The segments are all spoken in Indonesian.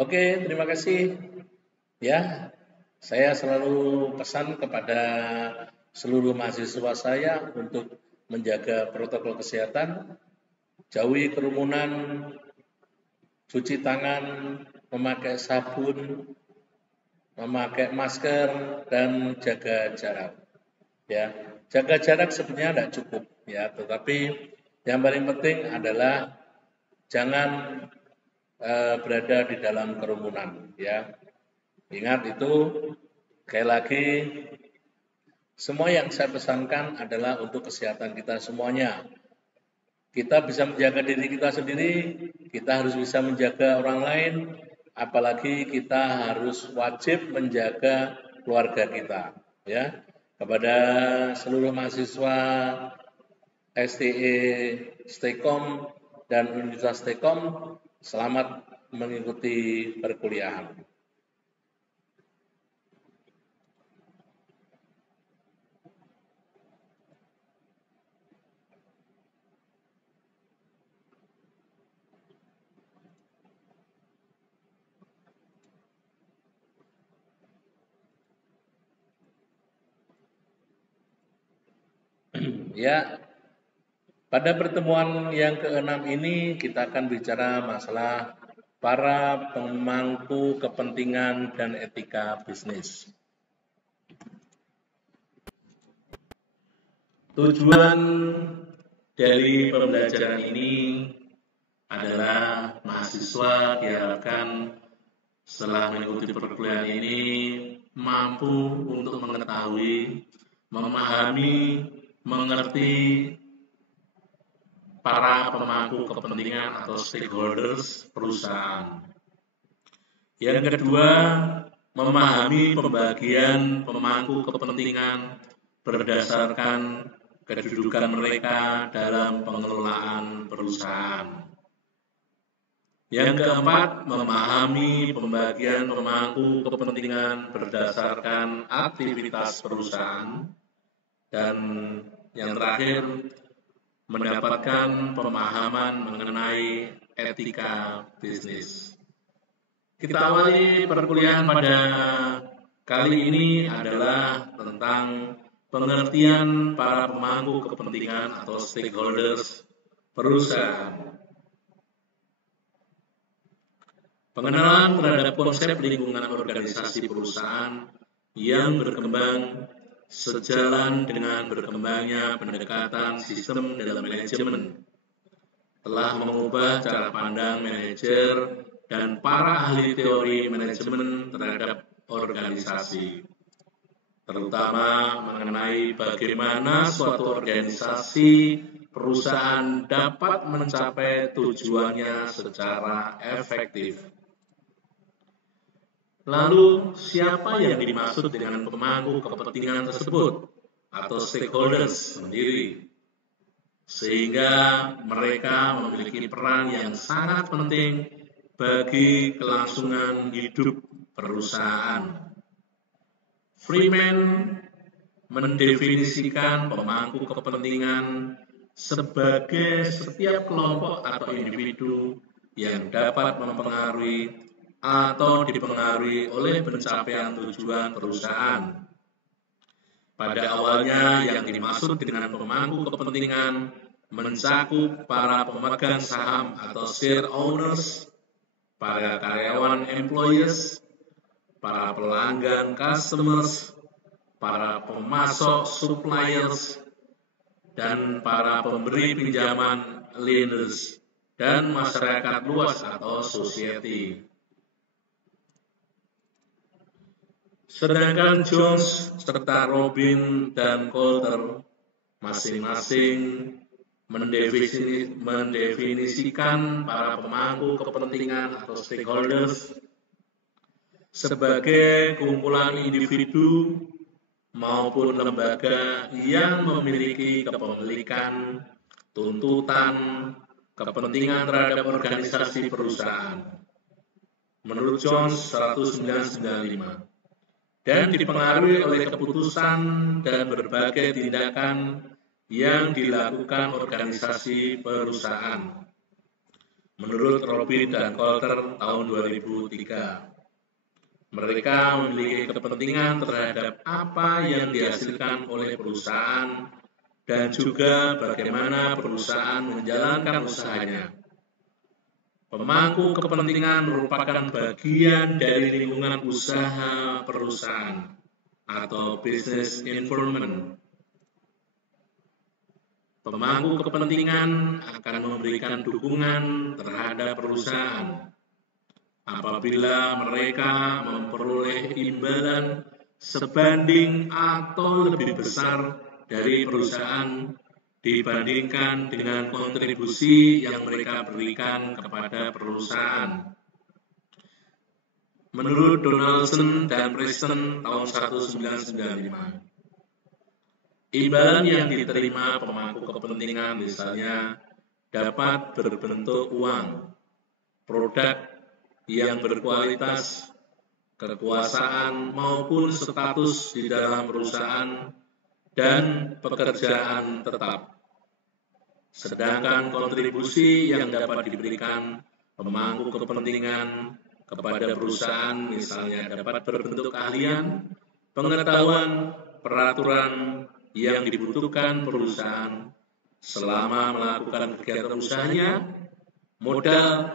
Oke, terima kasih. Ya, saya selalu pesan kepada seluruh mahasiswa saya untuk menjaga protokol kesehatan, jauhi kerumunan, cuci tangan, memakai sabun, memakai masker, dan jaga jarak. Ya, jaga jarak sebenarnya tidak cukup, ya, tetapi yang paling penting adalah jangan berada di dalam kerumunan, ya. Ingat itu, sekali lagi, semua yang saya pesankan adalah untuk kesehatan kita semuanya. Kita bisa menjaga diri kita sendiri, kita harus bisa menjaga orang lain, apalagi kita harus wajib menjaga keluarga kita. Ya, kepada seluruh mahasiswa STE Stekom dan Universitas Stekom, selamat mengikuti perkuliahan. Ya, pada pertemuan yang ke-6 ini kita akan bicara masalah para pemangku kepentingan dan etika bisnis. Tujuan dari pembelajaran ini adalah mahasiswa diharapkan setelah mengikuti perkuliahan ini mampu untuk mengetahui, memahami, mengerti para pemangku kepentingan atau stakeholders perusahaan. Yang kedua, memahami pembagian pemangku kepentingan berdasarkan kedudukan mereka dalam pengelolaan perusahaan. Yang keempat, memahami pembagian pemangku kepentingan berdasarkan aktivitas perusahaan. Dan yang terakhir, mendapatkan pemahaman mengenai etika bisnis. Kita awali perkuliahan pada kali ini adalah tentang pengertian para pemangku kepentingan atau stakeholders perusahaan. Pengenalan terhadap konsep lingkungan organisasi perusahaan yang berkembang sejalan dengan berkembangnya pendekatan sistem dalam manajemen telah mengubah cara pandang manajer dan para ahli teori manajemen terhadap organisasi, terutama mengenai bagaimana suatu organisasi perusahaan dapat mencapai tujuannya secara efektif. Lalu, siapa yang dimaksud dengan pemangku kepentingan tersebut atau stakeholders sendiri? Sehingga mereka memiliki peran yang sangat penting bagi kelangsungan hidup perusahaan. Freeman mendefinisikan pemangku kepentingan sebagai setiap kelompok atau individu yang dapat mempengaruhi atau dipengaruhi oleh pencapaian tujuan perusahaan. Pada awalnya yang dimaksud dengan pemangku kepentingan mencakup para pemegang saham atau share owners, para karyawan employees, para pelanggan customers, para pemasok suppliers, dan para pemberi pinjaman lenders, dan masyarakat luas atau society. Sedangkan Jones serta Robin dan Coulter masing-masing mendefinisikan para pemangku kepentingan atau stakeholders sebagai kumpulan individu maupun lembaga yang memiliki kepemilikan, tuntutan, kepentingan terhadap organisasi perusahaan. Menurut Jones 1995. Dan dipengaruhi oleh keputusan dan berbagai tindakan yang dilakukan organisasi perusahaan. menurut Robin dan Coulter tahun 2003. Mereka memiliki kepentingan terhadap apa yang dihasilkan oleh perusahaan dan juga bagaimana perusahaan menjalankan usahanya. Pemangku kepentingan merupakan bagian dari lingkungan usaha perusahaan atau business environment. Pemangku kepentingan akan memberikan dukungan terhadap perusahaan apabila mereka memperoleh imbalan sebanding atau lebih besar dari perusahaan dibandingkan dengan kontribusi yang mereka berikan kepada perusahaan. Menurut Donaldson dan Preston tahun 1995, imbalan yang diterima pemangku kepentingan misalnya dapat berbentuk uang, produk yang berkualitas, kekuasaan maupun status di dalam perusahaan, dan pekerjaan tetap. Sedangkan kontribusi yang dapat diberikan pemangku kepentingan kepada perusahaan misalnya dapat berbentuk keahlian, pengetahuan, peraturan yang dibutuhkan perusahaan selama melakukan kegiatan usahanya, modal,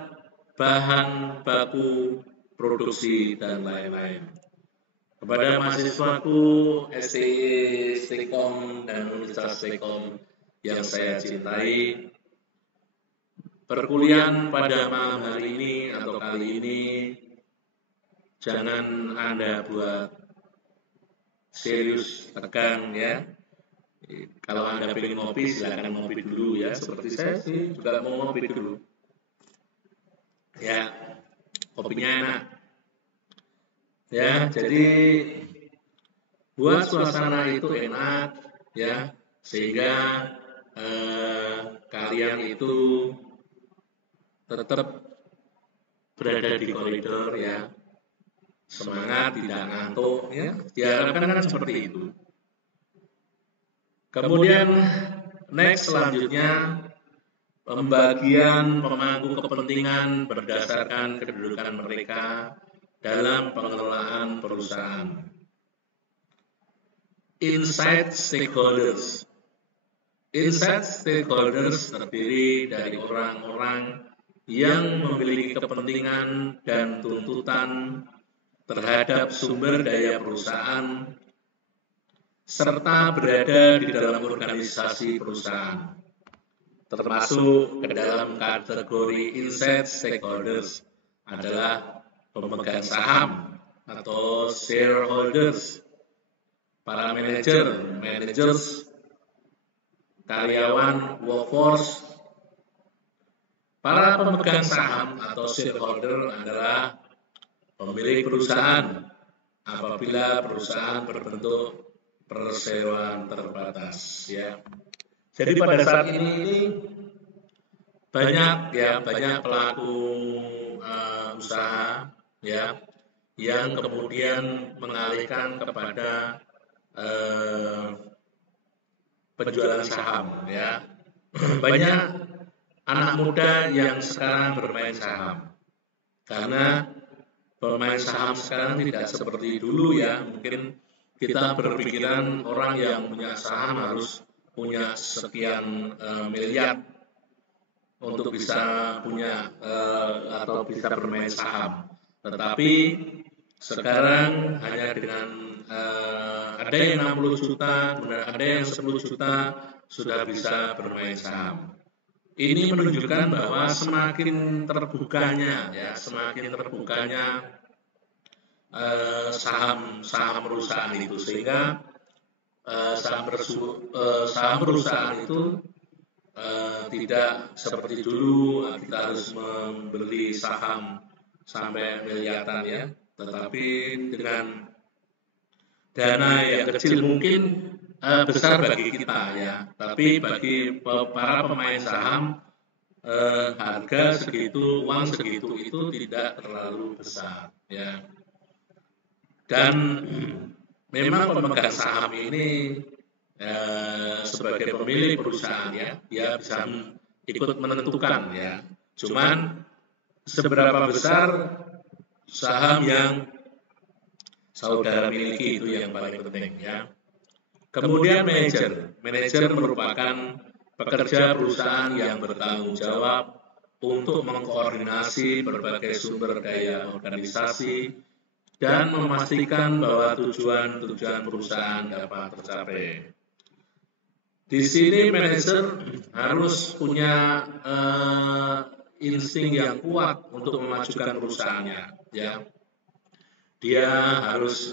bahan baku, produksi, dan lain-lain. Kepada mahasiswaku STI, Stekom, dan Universitas Stekom yang saya cintai, perkuliahan pada malam hari ini atau kali ini jangan Anda buat serius, tegang ya. Kalau Anda pengen ngopi, silakan ngopi dulu ya. Seperti saya sih juga mau ngopi dulu. Ya, kopinya enak. Ya, jadi buat suasana itu enak ya, sehingga kalian itu tetap berada di koridor ya, semangat, tidak ngantuk ya, diharapkan kan seperti itu. Kemudian next selanjutnya pembagian pemangku kepentingan berdasarkan kedudukan mereka dalam pengelolaan perusahaan. Inside stakeholders. Inside stakeholders terdiri dari orang-orang yang memiliki kepentingan dan tuntutan terhadap sumber daya perusahaan serta berada di dalam organisasi perusahaan, termasuk ke dalam kategori inside stakeholders adalah pemegang saham atau shareholders, para managers, karyawan, workforce. Para pemegang saham atau shareholder adalah pemilik perusahaan apabila perusahaan berbentuk perseroan terbatas ya. Jadi pada saat ini banyak pelaku usaha ya yang kemudian mengalihkan kepada penjualan saham ya. Banyak anak muda yang sekarang bermain saham karena bermain saham sekarang tidak seperti dulu ya. Mungkin kita berpikiran orang yang punya saham harus punya sekian miliar untuk bisa punya atau bisa bermain saham. Tetapi sekarang hanya dengan ada yang 60 juta, ada yang 10 juta sudah bisa bermain saham. Ini menunjukkan bahwa semakin terbukanya saham perusahaan itu, sehingga saham perusahaan itu tidak seperti dulu kita harus membeli saham sampai miliaran ya, tetapi dengan dana yang kecil mungkin besar bagi kita ya, tapi bagi para pemain saham harga segitu, uang segitu itu tidak terlalu besar ya. Dan memang pemegang saham ini sebagai pemilik perusahaan ya, dia bisa ikut menentukan ya Cuman seberapa besar saham yang saudara miliki itu yang paling penting ya. Kemudian manajer merupakan pekerja perusahaan yang bertanggung jawab untuk mengkoordinasi berbagai sumber daya organisasi dan memastikan bahwa tujuan-tujuan perusahaan dapat tercapai. Di sini manajer harus punya insting yang kuat untuk memajukan perusahaannya, ya. Dia harus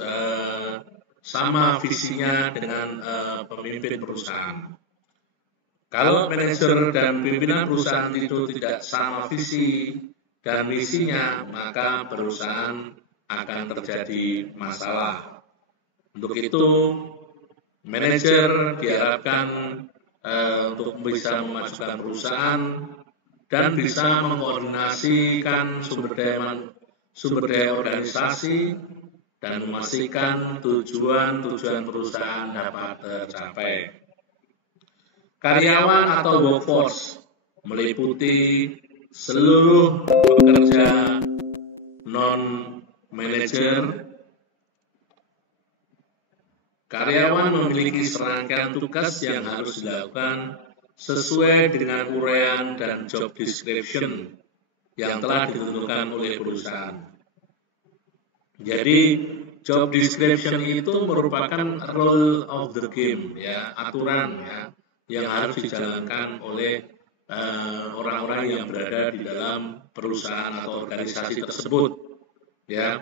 sama visinya dengan pemimpin perusahaan. Kalau manajer dan pimpinan perusahaan itu tidak sama visi dan misinya, maka perusahaan akan terjadi masalah. Untuk itu, manajer diharapkan untuk bisa memajukan perusahaan dan bisa mengkoordinasikan sumber daya organisasi dan memastikan tujuan-tujuan perusahaan dapat tercapai. Karyawan atau workforce meliputi seluruh pekerja non-manajer. Karyawan memiliki serangkaian tugas yang harus dilakukan sesuai dengan uraian dan job description yang telah ditentukan oleh perusahaan. Jadi job description itu merupakan rule of the game, ya, aturan ya, yang harus dijalankan oleh orang-orang yang berada di dalam perusahaan atau organisasi tersebut, ya.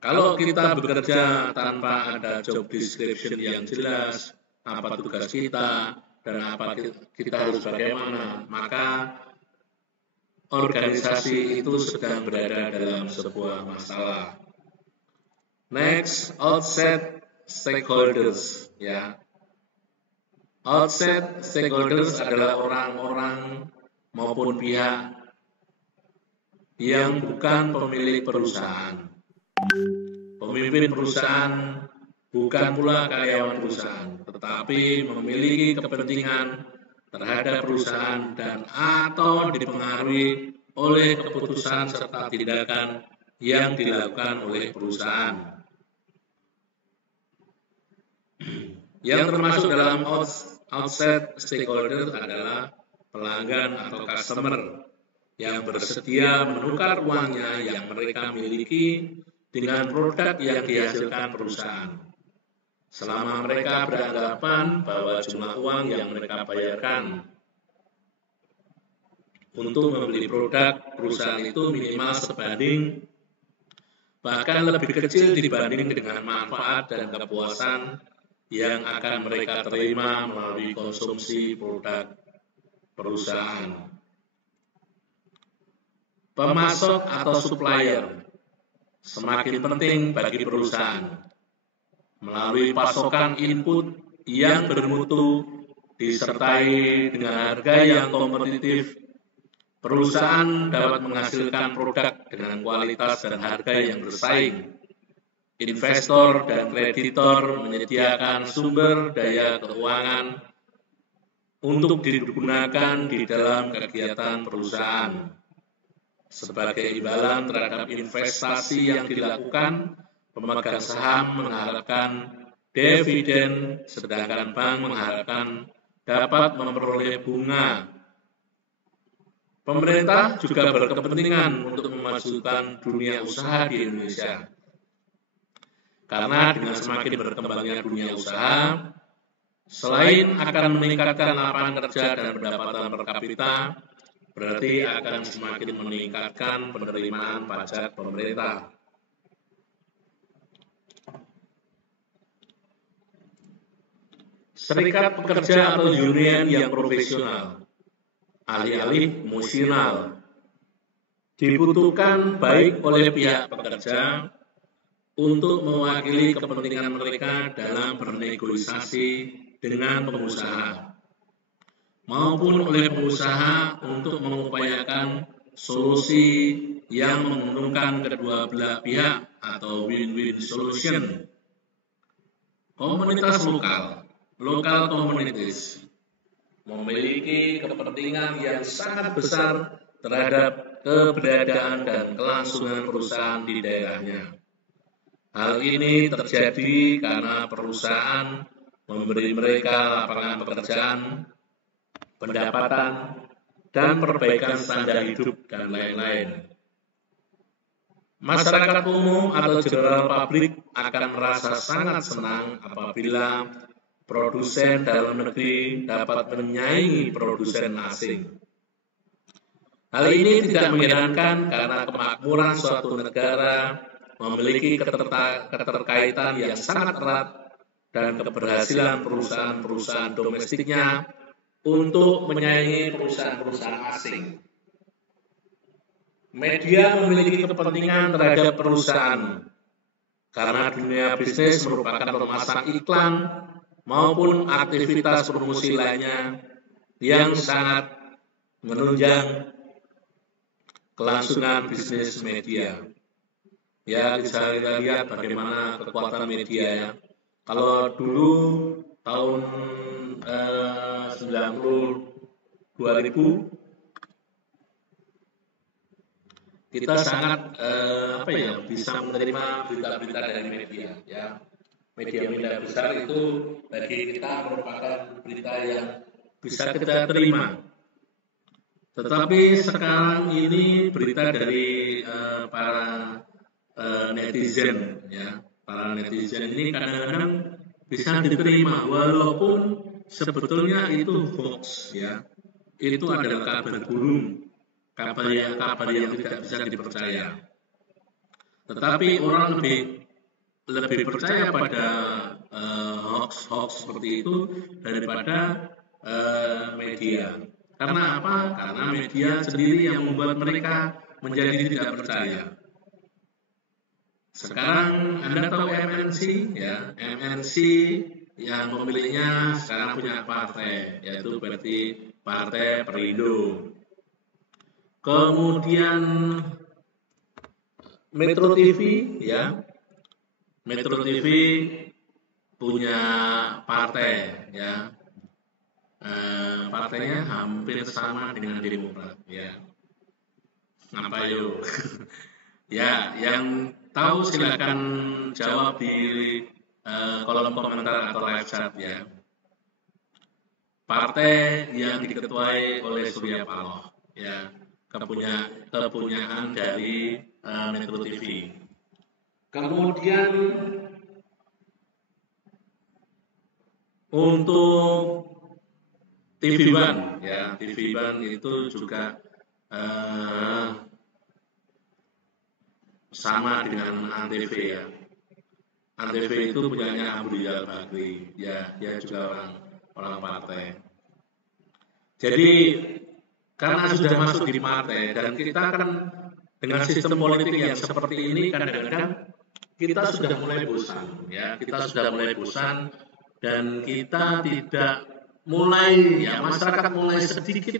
Kalau kita bekerja tanpa ada job description yang jelas, apa tugas kita dan apa kita harus bagaimana, maka organisasi itu sedang berada dalam sebuah masalah. Next, outside stakeholders, ya. Outside stakeholders adalah orang-orang maupun pihak yang bukan pemilik perusahaan. Pemimpin perusahaan bukan pula karyawan perusahaan, tetapi memiliki kepentingan terhadap perusahaan dan atau dipengaruhi oleh keputusan serta tindakan yang dilakukan oleh perusahaan. Yang termasuk dalam outside stakeholder adalah pelanggan atau customer yang bersedia menukar uangnya yang mereka miliki dengan produk yang dihasilkan perusahaan. Selama mereka beranggapan bahwa jumlah uang yang mereka bayarkan untuk membeli produk perusahaan itu minimal sebanding bahkan lebih kecil dibanding dengan manfaat dan kepuasan yang akan mereka terima melalui konsumsi produk perusahaan. Pemasok atau supplier semakin penting bagi perusahaan. Melalui pasokan input yang bermutu disertai dengan harga yang kompetitif, perusahaan dapat menghasilkan produk dengan kualitas dan harga yang bersaing. Investor dan kreditor menyediakan sumber daya keuangan untuk digunakan di dalam kegiatan perusahaan. Sebagai imbalan terhadap investasi yang dilakukan, pemegang saham mengharapkan dividen, sedangkan bank mengharapkan dapat memperoleh bunga. Pemerintah juga berkepentingan untuk memajukan dunia usaha di Indonesia. Karena dengan semakin berkembangnya dunia usaha, selain akan meningkatkan lapangan kerja dan pendapatan per kapita, berarti akan semakin meningkatkan penerimaan pajak pemerintah. Serikat pekerja atau union yang profesional, alih-alih emosional, dibutuhkan baik oleh pihak pekerja untuk mewakili kepentingan mereka dalam bernegosiasi dengan pengusaha, maupun oleh pengusaha untuk mengupayakan solusi yang menguntungkan kedua belah pihak atau win-win solution. Komunitas lokal communities memiliki kepentingan yang sangat besar terhadap keberadaan dan kelangsungan perusahaan di daerahnya. Hal ini terjadi karena perusahaan memberi mereka lapangan pekerjaan, pendapatan, dan perbaikan standar hidup, dan lain-lain. Masyarakat umum atau general public akan merasa sangat senang apabila produsen dalam negeri dapat menyaingi produsen asing. Hal ini tidak mengherankan karena kemakmuran suatu negara memiliki keterkaitan yang sangat erat dan keberhasilan perusahaan-perusahaan domestiknya untuk menyaingi perusahaan-perusahaan asing. Media memiliki kepentingan terhadap perusahaan karena dunia bisnis merupakan pemasang iklan maupun aktivitas promosi lainnya yang sangat menunjang kelangsungan bisnis media. Ya, bisa kita lihat bagaimana kekuatan media ya. Kalau dulu tahun 2000 kita sangat bisa menerima berita-berita dari media ya. Media-media besar itu bagi kita merupakan berita yang bisa kita terima. Tetapi sekarang ini berita dari para netizen ya. Para netizen ini kadang-kadang bisa diterima walaupun sebetulnya itu hoax ya. Itu adalah kabar burung. Kabar yang tidak bisa dipercaya. Tetapi orang lebih percaya pada hoax seperti itu daripada media. Karena apa? Karena media sendiri yang membuat mereka menjadi tidak percaya. Sekarang Anda tahu MNC ya, MNC yang pemiliknya sekarang punya partai, yaitu berarti Partai Perindo. Kemudian Metro TV ya, Metro TV punya partai ya, partainya hampir sama dengan Demokrat ya. Ngapa yuk? Ya, yang tahu silakan jawab di kolom komentar atau live chat ya. Partai yang diketuai oleh Surya Paloh ya. Kepunyaan dari Metro TV. Kemudian untuk TV One ya, TV One itu juga sama dengan Antv ya. Antv itu punyanya Abu Rizal Bakri ya, dia juga orang partai. Jadi karena sudah masuk di partai dan kita kan dengan sistem politik yang seperti ini kadang-kadang kita sudah mulai bosan ya, kita sudah mulai bosan dan kita tidak masyarakat mulai sedikit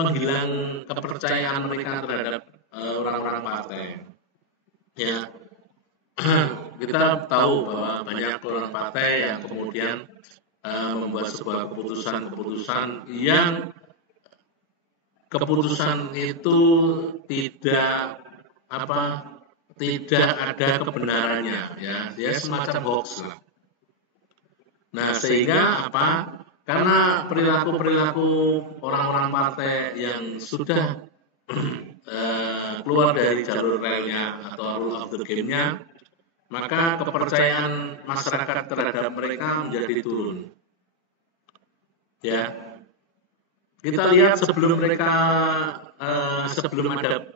menghilang kepercayaan mereka terhadap orang-orang partai ya. Kita tahu bahwa banyak orang partai yang kemudian membuat sebuah keputusan yang keputusan itu tidak ada kebenarannya ya, dia semacam hoax lah. Nah, sehingga karena perilaku orang-orang partai yang sudah keluar dari jalur relnya atau rule of the game-nya, maka kepercayaan masyarakat terhadap mereka menjadi turun ya. Kita lihat sebelum ada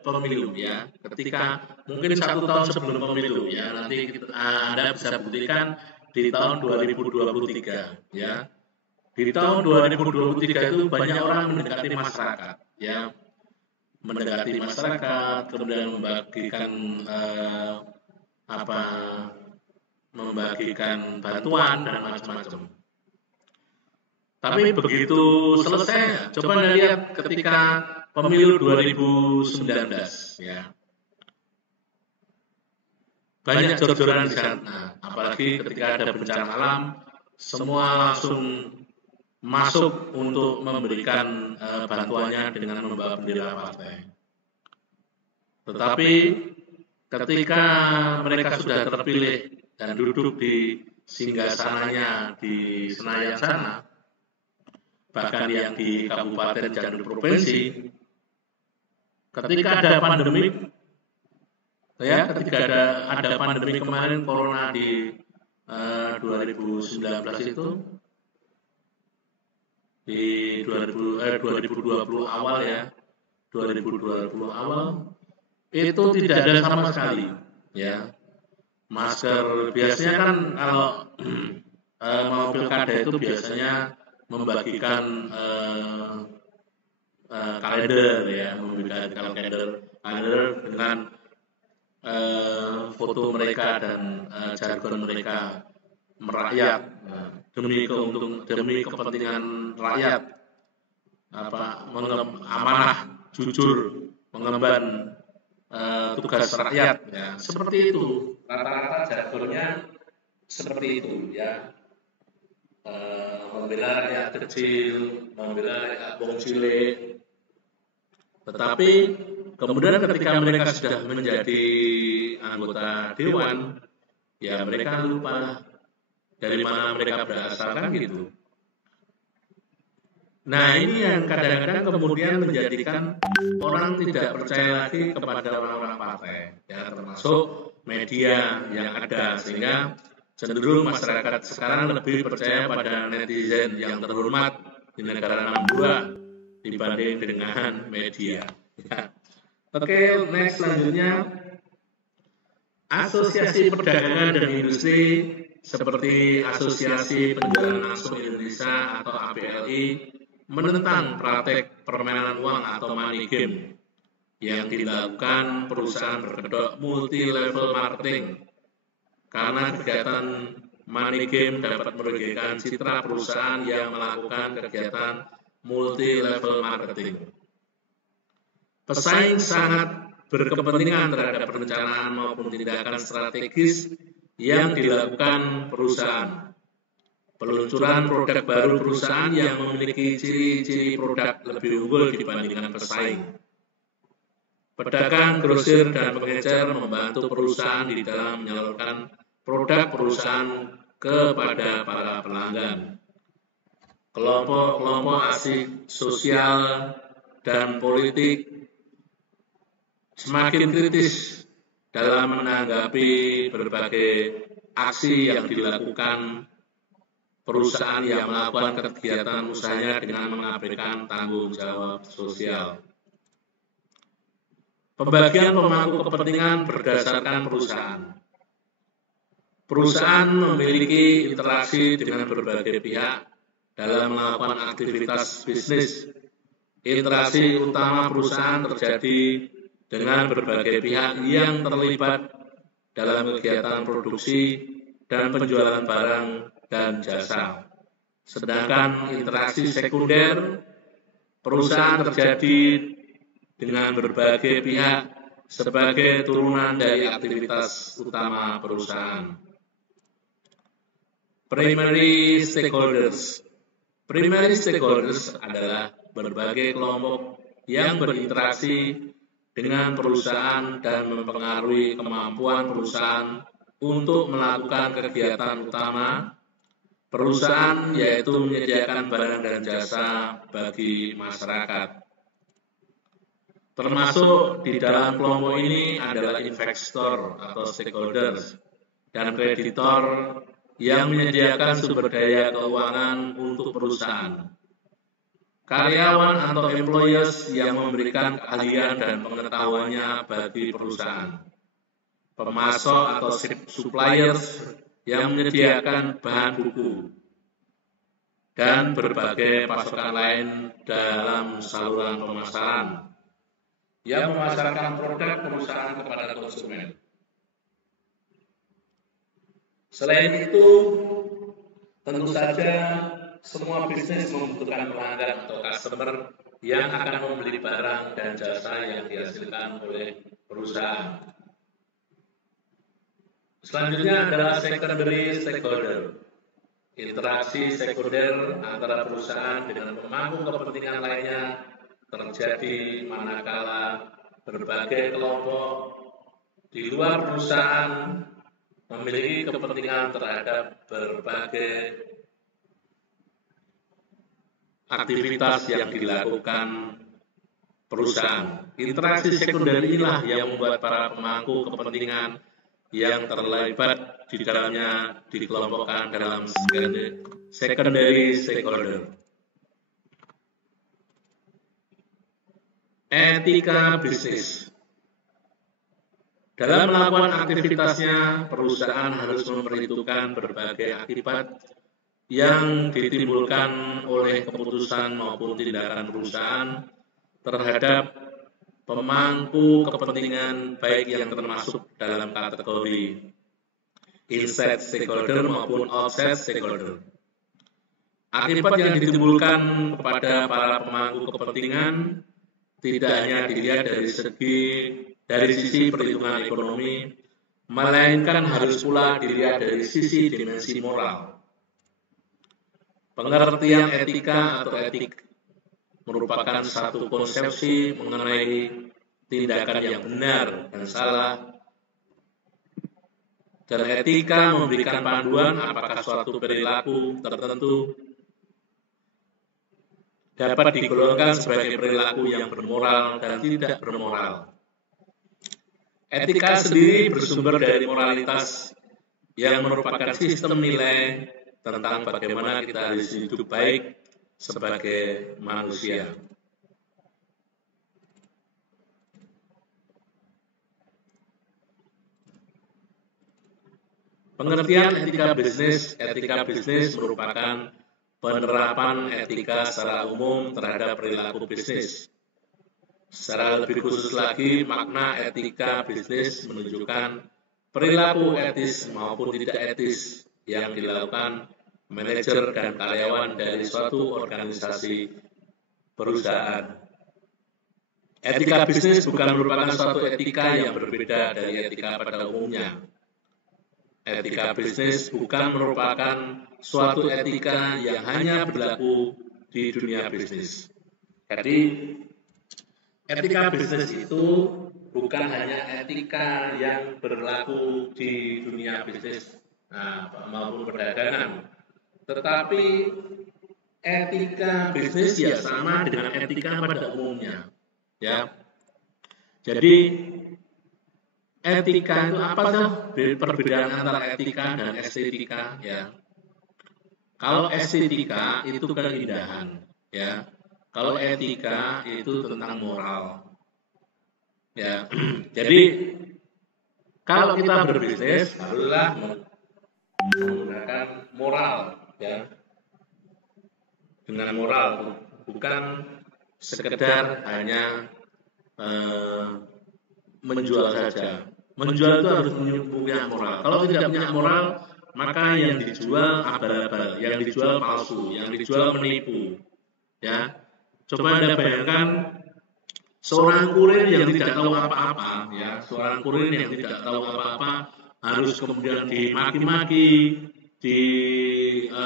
pemilu ya, ketika mungkin 1 tahun sebelum pemilu ya, nanti Anda bisa buktikan di tahun 2023 ya. Di tahun 2023 itu banyak orang mendekati masyarakat ya, kemudian membagikan bantuan dan macam-macam. Tapi begitu selesai, coba Anda lihat ketika pemilu 2019 ya. Banyak jor-joran di sana, apalagi ketika ada bencana alam, semua langsung masuk untuk memberikan bantuannya dengan membawa bendera partai. Tetapi ketika mereka sudah terpilih dan duduk di singgasananya di Senayan sana, bahkan yang di kabupaten dan di provinsi, ketika ada pandemi, ya, ketika ada pandemi kemarin corona di 2019 itu, di 2020 awal ya, 2020 awal itu tidak ada sama sekali, ya. Masker biasanya kan kalau mau pilkada itu biasanya membagikan kalender ya, membagikan kalender dengan foto mereka dan jargon mereka merakyat demi kepentingan rakyat, amanah, jujur, mengemban tugas rakyat, ya seperti itu. Rata-rata jargonnya seperti itu, ya. Membela rakyat kecil, membela rakyat wong cilik. Tetapi kemudian ketika mereka sudah menjadi anggota dewan, ya mereka lupa dari mana mereka berasal, kan gitu. Nah, ini yang kadang-kadang kemudian menjadikan orang tidak percaya lagi kepada orang-orang partai, ya, termasuk media yang ada, sehingga cenderung masyarakat sekarang lebih percaya pada netizen yang terhormat di negara 62 dibanding dengan media. Ya. Oke, next selanjutnya, asosiasi perdagangan dan industri seperti Asosiasi Penjualan Langsung Indonesia atau APLI menentang praktek permainan uang atau money game yang dilakukan perusahaan berkedok multi level marketing, karena kegiatan money game dapat merugikan citra perusahaan yang melakukan kegiatan multi level marketing. Pesaing sangat berkepentingan terhadap perencanaan maupun tindakan strategis yang dilakukan perusahaan. Peluncuran produk baru perusahaan yang memiliki ciri-ciri produk lebih unggul dibandingkan pesaing. Pedagang, grosir, dan pengecer membantu perusahaan di dalam menyalurkan produk perusahaan kepada para pelanggan. Kelompok-kelompok asik sosial dan politik semakin kritis dalam menanggapi berbagai aksi yang dilakukan perusahaan yang melakukan kegiatan usahanya dengan mengabaikan tanggung jawab sosial. Pembagian pemangku kepentingan berdasarkan perusahaan. Perusahaan memiliki interaksi dengan berbagai pihak dalam melakukan aktivitas bisnis. Interaksi utama perusahaan terjadi dengan berbagai pihak yang terlibat dalam kegiatan produksi dan penjualan barang dan jasa. Sedangkan interaksi sekunder perusahaan terjadi dengan berbagai pihak sebagai turunan dari aktivitas utama perusahaan. Primary stakeholders. Primary stakeholders adalah berbagai kelompok yang berinteraksi dengan perusahaan dan mempengaruhi kemampuan perusahaan untuk melakukan kegiatan utama perusahaan, yaitu menyediakan barang dan jasa bagi masyarakat. Termasuk di dalam kelompok ini adalah investor atau stakeholders dan kreditor yang menyediakan sumber daya keuangan untuk perusahaan. Karyawan atau employees yang memberikan keahlian dan pengetahuannya bagi perusahaan. Pemasok atau suppliers yang menyediakan bahan buku dan berbagai pasokan lain dalam saluran pemasaran yang memasarkan produk perusahaan kepada konsumen. Selain itu, tentu saja semua bisnis membutuhkan pelanggan atau customer yang akan membeli barang dan jasa yang dihasilkan oleh perusahaan. Selanjutnya adalah secondary stakeholder. interaksi sekunder antara perusahaan dengan pemangku kepentingan lainnya terjadi manakala berbagai kelompok di luar perusahaan memiliki kepentingan terhadap berbagai aktivitas yang dilakukan perusahaan. Interaksi sekunder inilah yang membuat para pemangku kepentingan yang terlibat di dalamnya dikelompokkan dalam secondary stakeholder. Etika bisnis. Dalam melakukan aktivitasnya, perusahaan harus memperhitungkan berbagai akibat yang ditimbulkan oleh keputusan maupun tindakan perusahaan terhadap pemangku kepentingan baik yang termasuk dalam kategori inside stakeholder maupun outside stakeholder. Akibat yang ditimbulkan kepada para pemangku kepentingan tidak hanya dilihat dari sisi perhitungan ekonomi, melainkan harus pula dilihat dari sisi dimensi moral. Pengertian etika atau etik merupakan satu konsepsi mengenai tindakan yang benar dan salah, dan etika memberikan panduan apakah suatu perilaku tertentu dapat digolongkan sebagai perilaku yang bermoral dan tidak bermoral. Etika sendiri bersumber dari moralitas yang merupakan sistem nilai tentang bagaimana kita harus hidup baik sebagai manusia. Pengertian etika bisnis merupakan penerapan etika secara umum terhadap perilaku bisnis. Secara lebih khusus lagi, makna etika bisnis menunjukkan perilaku etis maupun tidak etis yang dilakukan manajer dan karyawan dari suatu organisasi perusahaan. Etika bisnis bukan merupakan suatu etika yang berbeda dari etika pada umumnya. Etika bisnis bukan merupakan suatu etika yang hanya berlaku di dunia bisnis. Jadi, etika bisnis itu bukan hanya etika yang berlaku di dunia bisnis maupun perdagangan, tetapi etika bisnis ya sama dengan etika pada umumnya, ya. Jadi etika itu apa sih perbedaan antara etika dan estetika, ya? Kalau estetika itu keindahan, ya. Kalau etika itu tentang moral, ya. Jadi kalau kita berbisnis haruslah menggunakan moral, ya, dengan moral, bukan sekedar hanya menjual saja. Menjual itu harus punya moral. Kalau tidak punya moral, maka yang dijual abal-abal, yang dijual palsu, yang dijual menipu, ya. Coba Anda bayangkan seorang kurir yang tidak tahu apa-apa, ya, seorang kurir yang tidak tahu apa-apa harus kemudian dimaki-maki, diancam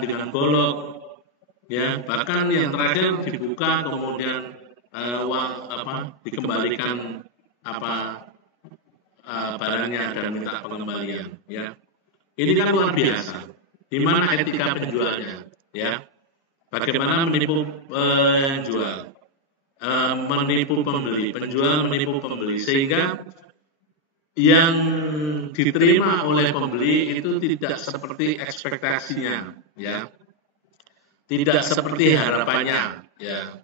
dengan golok, ya, bahkan yang terakhir dibuka kemudian dikembalikan barangnya dan minta pengembalian, ya. Ini kan luar biasa. Di mana etika penjualnya, ya? Bagaimana menipu penjual, menipu pembeli, penjual menipu pembeli, sehingga yang diterima oleh pembeli itu tidak seperti ekspektasinya, ya, tidak seperti harapannya, ya.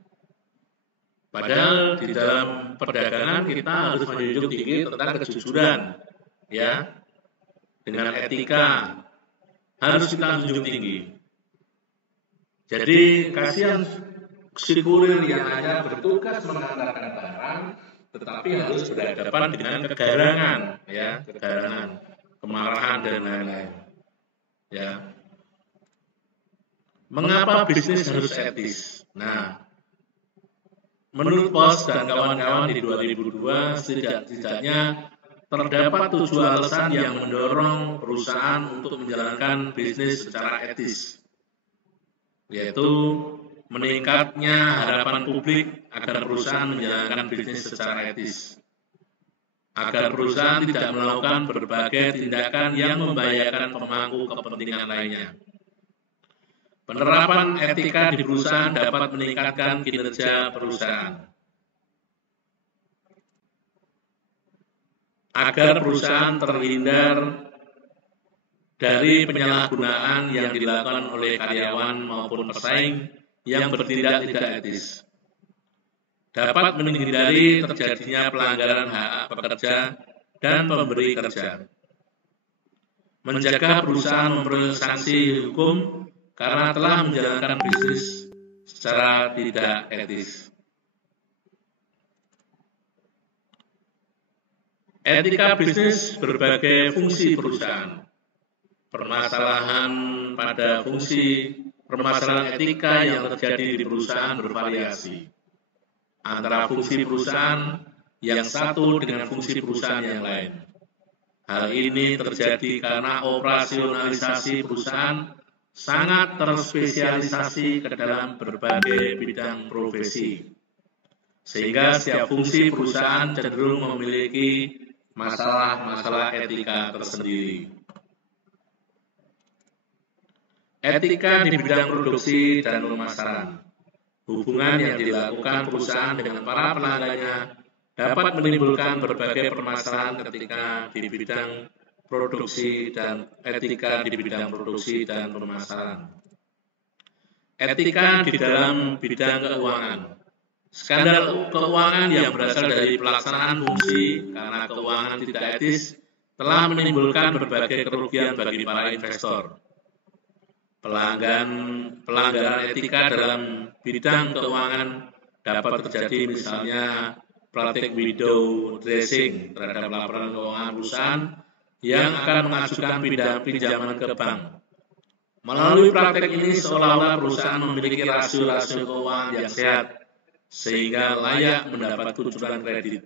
Padahal di dalam perdagangan kita harus menjunjung tinggi tentang kejujuran, ya, dengan etika harus kita junjung tinggi. Jadi kasihan si kurir yang hanya bertugas mengantarkan barang, tetapi harus berhadapan dengan kegarangan, ya, kegarangan, kemarahan dan lain-lain, ya. Mengapa bisnis harus etis? Nah, menurut Pos dan kawan-kawan di 2002 setidaknya terdapat 7 alasan yang mendorong perusahaan untuk menjalankan bisnis secara etis, yaitu meningkatnya harapan publik agar perusahaan menjalankan bisnis secara etis, agar perusahaan tidak melakukan berbagai tindakan yang membahayakan pemangku kepentingan lainnya. Penerapan etika di perusahaan dapat meningkatkan kinerja perusahaan, agar perusahaan terhindar dari penyalahgunaan yang dilakukan oleh karyawan maupun pesaing yang bertindak tidak etis. Dapat menghindari terjadinya pelanggaran hak pekerja dan pemberi kerja. Menjaga perusahaan memperoleh sanksi hukum karena telah menjalankan bisnis secara tidak etis. Etika bisnis berbagai fungsi perusahaan. Permasalahan pada permasalahan etika yang terjadi di perusahaan bervariasi antara fungsi perusahaan yang satu dengan fungsi perusahaan yang lain. Hal ini terjadi karena operasionalisasi perusahaan sangat terspesialisasi ke dalam berbagai bidang profesi, sehingga setiap fungsi perusahaan cenderung memiliki masalah-masalah etika tersendiri. Etika di bidang produksi dan pemasaran. Hubungan yang dilakukan perusahaan dengan para pelanggannya dapat menimbulkan berbagai permasalahan ketika di bidang produksi dan etika di bidang produksi dan pemasaran. Etika di dalam bidang keuangan. Skandal keuangan yang berasal dari pelaksanaan fungsi karena keuangan tidak etis telah menimbulkan berbagai kerugian bagi para investor. Pelanggaran etika dalam bidang keuangan dapat terjadi, misalnya praktik window dressing terhadap laporan keuangan perusahaan yang akan mengajukan pinjaman ke bank. Melalui praktik ini seolah-olah perusahaan memiliki rasio-rasio keuangan yang sehat sehingga layak mendapat kucuran kredit.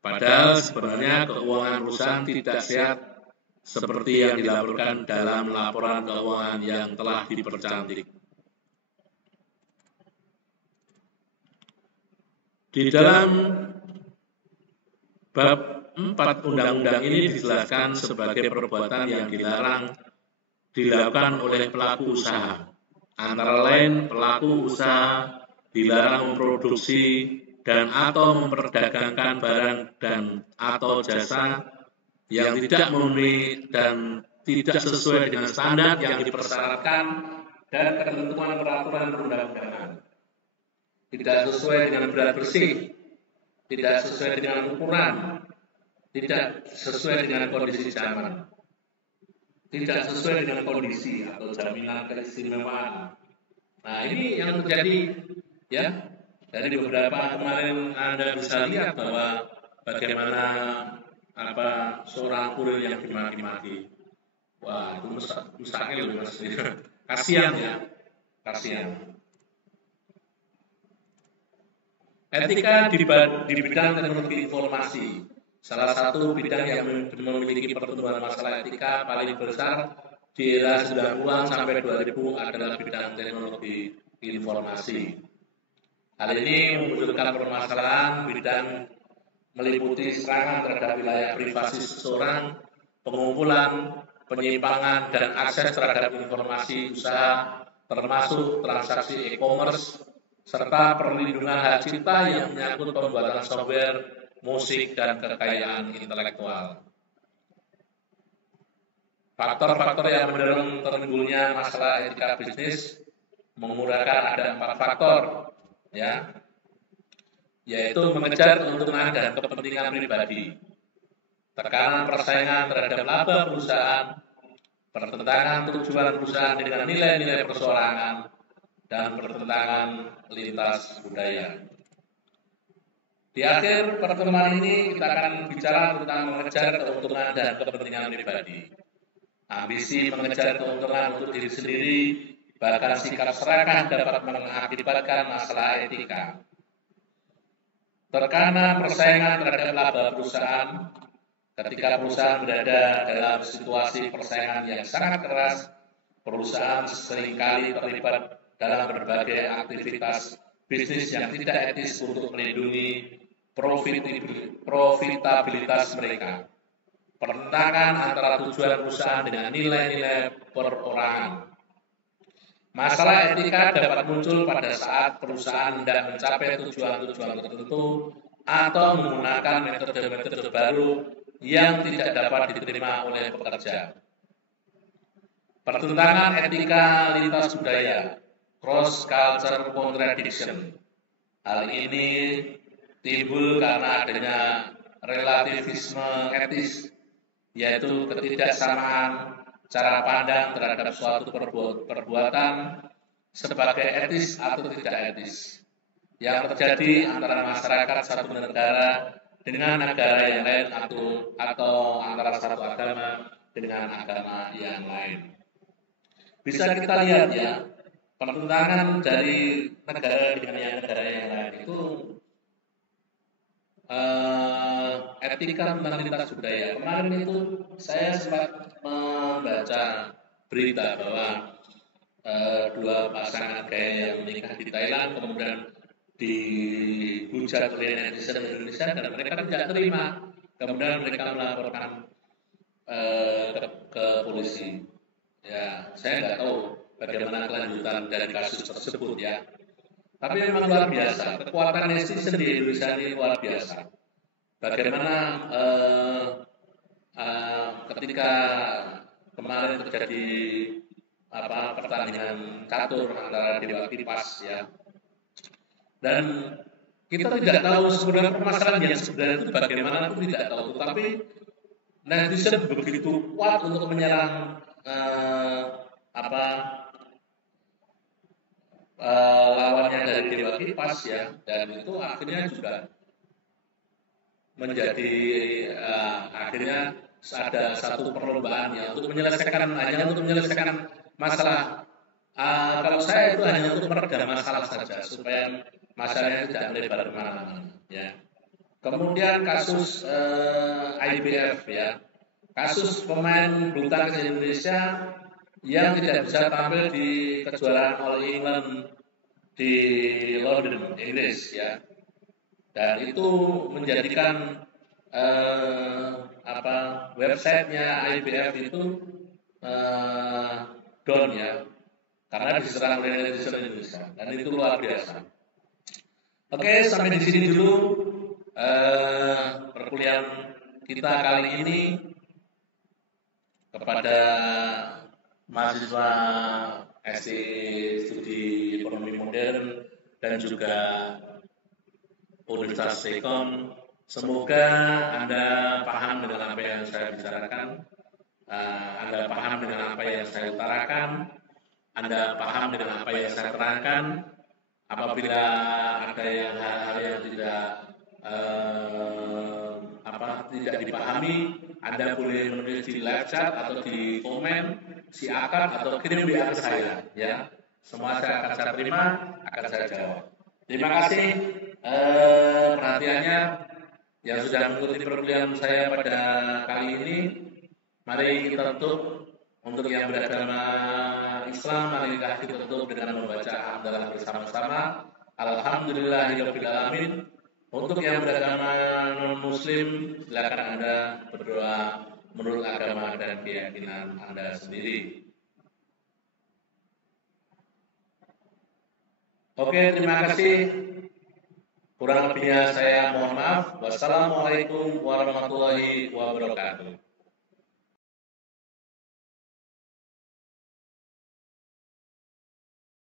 Padahal sebenarnya keuangan perusahaan tidak sehat seperti yang dilaporkan dalam laporan keuangan yang telah dipercantik. Di dalam bab 4 undang-undang ini dijelaskan sebagai perbuatan yang dilakukan oleh pelaku usaha. Antara lain, pelaku usaha dilarang memproduksi dan atau memperdagangkan barang dan atau jasa yang tidak memenuhi dan tidak sesuai dengan standar yang dipersyaratkan dan ketentuan peraturan perundang-undangan. Tidak sesuai dengan berat bersih, tidak sesuai dengan ukuran, tidak sesuai dengan kondisi zaman, tidak sesuai dengan kondisi atau jaminan keistimewaan. Nah, ini yang terjadi ya. Dari beberapa kemarin Anda bisa lihat bahwa bagaimana seorang kurir yang dimaki-maki. Wah, itu mustahil Mas. Kasihan ya, kasihan. Etika di bidang teknologi informasi. Salah satu bidang yang memiliki pertumbuhan masalah etika paling besar di era 90-an sampai 2000 adalah bidang teknologi informasi. Hal ini memunculkan permasalahan bidang meliputi serangan terhadap wilayah privasi seseorang, pengumpulan, penyimpangan, dan akses terhadap informasi usaha, termasuk transaksi e-commerce, serta perlindungan hak cipta yang menyangkut pembuatan software, musik, dan kekayaan intelektual. Faktor-faktor yang mendorong timbulnya masalah etika bisnis menguraikan ada 4 faktor, ya, yaitu mengejar keuntungan dan kepentingan pribadi, tekanan persaingan terhadap laba perusahaan, pertentangan tujuan perusahaan dengan nilai-nilai perseorangan, dan pertentangan lintas budaya. Di akhir pertemuan ini kita akan bicara tentang mengejar keuntungan dan kepentingan pribadi. Ambisi mengejar keuntungan untuk diri sendiri, bahkan sikap serakah dapat mengakibatkan masalah etika. Tekanan persaingan terhadap laba perusahaan Ketika perusahaan berada dalam situasi persaingan yang sangat keras, perusahaan seringkali terlibat dalam berbagai aktivitas bisnis yang tidak etis untuk melindungi profitabilitas mereka. Pertentangan antara tujuan perusahaan dengan nilai-nilai perorangan. Masalah etika dapat muncul pada saat perusahaan hendak mencapai tujuan-tujuan tertentu atau menggunakan metode-metode baru yang tidak dapat diterima oleh pekerja. Pertentangan etika lintas budaya, cross-culture contradiction. Hal ini timbul karena adanya relativisme etis, yaitu ketidaksamaan cara pandang terhadap suatu perbuatan sebagai etis atau tidak etis yang terjadi antara masyarakat satu negara dengan negara yang lain atau antara satu agama dengan agama yang lain. Bisa kita lihat ya, pertentangan dari negara dengan negara yang lain itu etika tentang lintas budaya. Kemarin itu saya sempat membaca berita bahwa dua pasangan gaya yang menikah di Thailand kemudian dihujat oleh netizen Indonesia dan mereka tidak terima. Kemudian mereka melaporkan ke polisi. Ya, saya nggak tahu bagaimana kelanjutan dari kasus tersebut ya. Tapi memang luar biasa. Kekuatan netizen di Indonesia ini luar biasa. Bagaimana ketika kemarin terjadi pertandingan catur antara Dewa Kipas ya, dan kita tidak tahu sebenarnya permasalahan yang sebenarnya itu bagaimana itu tidak tahu, tapi netizen begitu kuat untuk menyerang lawannya dari Dewa Kipas ya, dan itu akhirnya juga menjadi akhirnya ada satu perlombaan ya untuk menyelesaikan masalah. Kalau saya itu hanya untuk meredam masalah saja supaya masalahnya tidak melebar kemana-mana. Ya. Kemudian kasus IBF ya, kasus pemain bulu tangkis Indonesia yang tidak bisa tampil di kejuaraan All England di London, Inggris ya. Dan itu menjadikan websitenya IBF itu down ya, karena diserang oleh netizen Indonesia, dan itu luar biasa. Oke, sampai di sini dulu perkuliahan kita kali ini. Kepada mahasiswa SE Studi Ekonomi Modern dan juga Universitas Telkom, semoga Anda paham dengan apa yang saya bicarakan, Anda paham dengan apa yang saya utarakan, Anda paham dengan apa yang saya terangkan. Apabila ada hal-hal yang tidak dipahami, Anda boleh menulis di live chat atau di komen, silakan, atau kirim WA ke saya. Ya, semua saya akan terima, akan saya jawab. Terima kasih perhatiannya yang sudah mengikuti perkuliahan saya pada kali ini. Mari kita tutup. Untuk yang beragama Islam, marilah kita tutup dengan membaca hamdalah bersama-sama. Alhamdulillahirabbil alamin. Untuk yang beragama non-muslim, silakan Anda berdoa menurut agama dan keyakinan Anda sendiri. Oke, terima kasih. Kurang lebihnya saya mohon maaf. Wassalamualaikum warahmatullahi wabarakatuh.